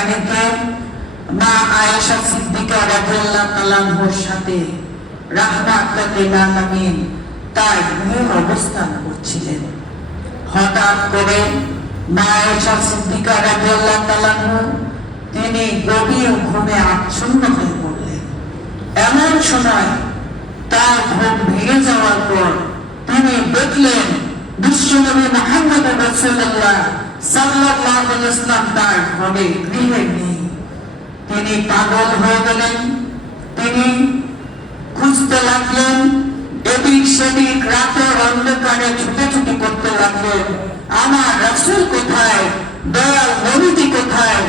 পানিতে মা আয়েশা সিদ্দিকা রাদিয়াল্লাহু তাআলা আনহার সাথে রাহমাতুল লিল আলামিন তার ঘুম অবস্থান করছিলেন। হঠাৎ করে মা আয়েশা সিদ্দিকা রাদিয়াল্লাহু তাআলা তিনি গভীর ঘুমে আচ্ছন্ন হয়ে পড়লেন। এমন সময় তার ঘুম ভেঙে যাওয়ার পর তিনি দেখলেন বিশ্বনবী মুহাম্মদ রাসূলুল্লাহ সাল্লাল্লাহু আলাইহি ওয়াসাল্লাম তার ঘরে গৃহে নেই। তিনি পাগল হয়ে গেলেন। তিনি খুঁজতে লাগলেন, এদিক সেদিক রাতের অন্ধকারে ছুটাছুটি করতে লাগলেন, আমার রাসূল কোথায়, দয়াল নবীজি কোথায়,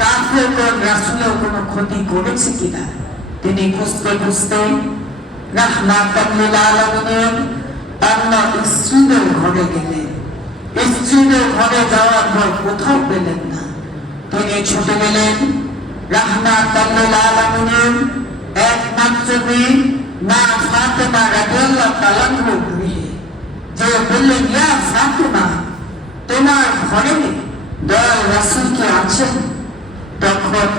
কাফের কোন রাসূলের কোনো ক্ষতি করেছে কিনা। তিনি খুঁজতে খুঁজতে রাহমাতুল লিল আলামিনের অন্য স্ত্রীদের ঘরে গেলেন। স্ত্রীদের ঘরে যাওয়ার পর কোথাও পেলেন না। তিনি ছুটে গেলেন রাহমাতুল লিল আলামিনের একমাত্র মেয়ে মা ফাতেমা রাদিয়াল্লাহু তাআলা আনহার গৃহে, যে বললেন, ইয়া ফাতেমা, তোমার ঘরে দয়াল রাসূল কি আছেন? তখন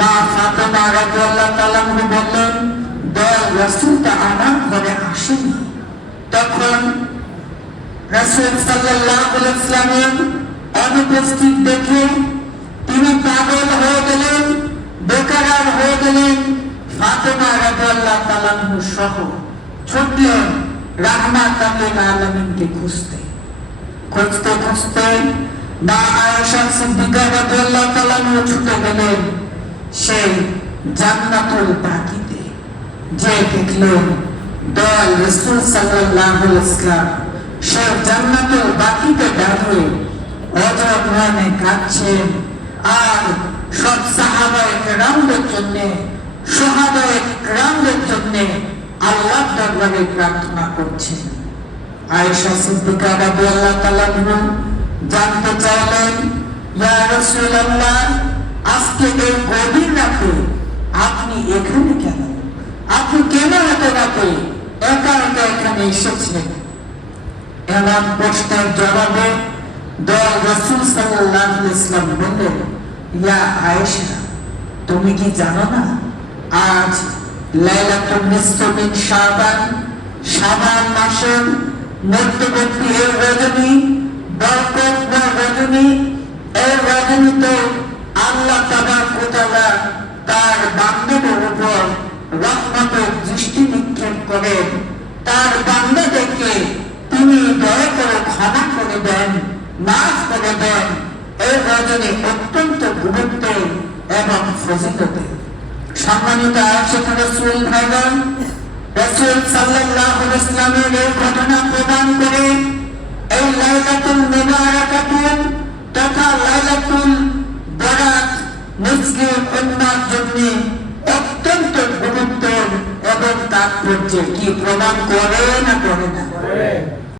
মা ফাতেমা রাদিয়াল্লাহু তাআলা আনহা বললেন, দয়াল রাসূলটা আমার ঘরে আসেনি। তখন রাসূল সাল্লাল্লাহু আলাইহি ওয়াসাল্লামের অনুপস্থিত দেখে তিনি পাগল হয়ে গেলেন, বেকরার হয়ে গেলেন। ফাতেমা রাদিয়াল্লাহু তাআলা আনহা সহ ছুটলেন রাহমাতুল লিল আলামিনকে খুঁজতে। খুঁজতে খুঁজতে মা আয়েশা সিদ্দিকা রাদিয়াল্লাহু তাআলা আনহা ছুটে গেলেন সেই জান্নাতুল বাকিতে, যে দেখলেন দয়াল রাসূল সাল্লাল্লাহু আলাইহি ওয়াসাল্লাম সেই জান্নাতুল বাকিতে দাঁড়িয়ে অজরে কাঁদছেন আর সব সাহাবায়ে কেরামদের জন্য, সুহাদায়ে কেরামদের জন্য আল্লাহর দরবারে প্রার্থনা করছেন। আয়েশা সিদ্দিকা রাদিয়াল্লাহু তাআলা আনহা জানতে চাইলেন, ইয়া রাসূলুল্লাহ, আজকে এই গভীর রাতে আপনি এখানে কেন? আপনি কেন এত রাতে একা একা এখানে এসেছেন? এমন প্রশ্নের জবাবে দয়াল রাসূল সাল্লাল্লাহু আলাইহি ওয়াসাল্লাম বললেন, ইয়া আয়েশা, তুমি কি জানো না আজ লাইলাতুন নিসফ মিন শাবান, শাবান মাসের মধ্যবর্তী এই রজনী, বরকতময় রজনী, এই রজনীতে আল্লাহ তাবারক ওয়া তাআলা তার বান্দাদের উপর রহমতের দৃষ্টি নিক্ষেপ করেন। তার বান্দাদেরকে তিনি দয়া করে ক্ষমা করে দেন, মাফ করে দেন। এই রজনী অত্যন্ত গুরুত্ব এবং ফজিলতে সম্মানিত। আশিক রাসূল ভাইগণ, রাসূল সাল্লাল্লাহু আলাইহি ওয়াসাল্লামের এই ঘটনা প্রদান করে এই লাইলাতুল মুবারাকাতুল তথা লাইলাতুল বারাত মুসলিম উম্মার জন্য অত্যন্ত গুরুত্ব এবং তাৎপর্য কি প্রদান করে না করে না?